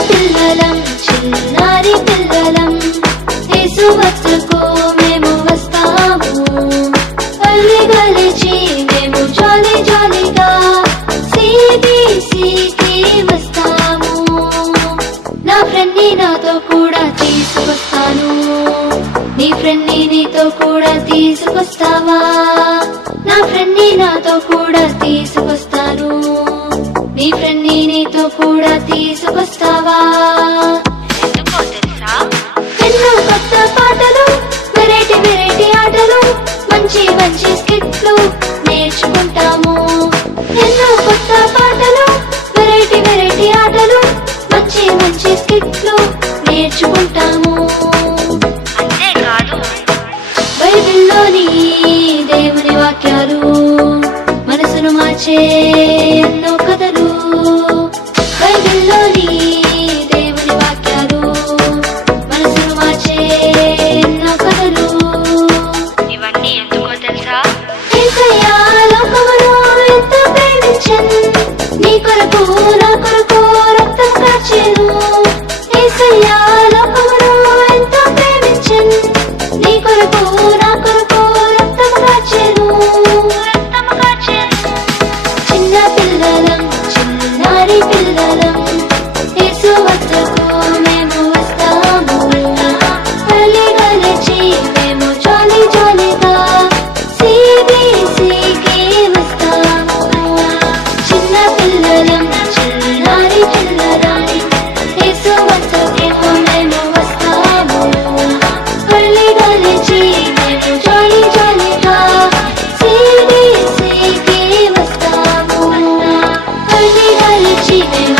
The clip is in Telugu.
పిల్లలం చిన్నారి పిల్లలం. యేసు వద్దకు మేము వస్తాము. గల్లి గలిచి మేము జాలి జాలిగా సిబిసికి వస్తాము. నా ఫ్రెండ్ నాతో కూడా తీసుకొస్తాను. నీ ఫ్రెండ్ నీతో కూడా తీసుకొస్తావా? నా ఫ్రెండ్ నాతో కూడా తీసుకొస్తాను నీతో కూడా తీసుకొస్తావా? ఎందుకో తెలుసా? ఎన్నో కొత్త పాటలు వెరైటీ వెరైటీ ఆటలు మంచి మంచి స్కిట్లు నేర్చుకుంటాము. ఎన్నో కొత్త పాటలు వెరైటీ వెరైటీ ఆటలు మంచి మంచి స్కిట్లు నేర్చుకుంటాము. అంతేకాదు. బైబిల్లోని దేవుని వాక్యాలు మనసును మార్చే me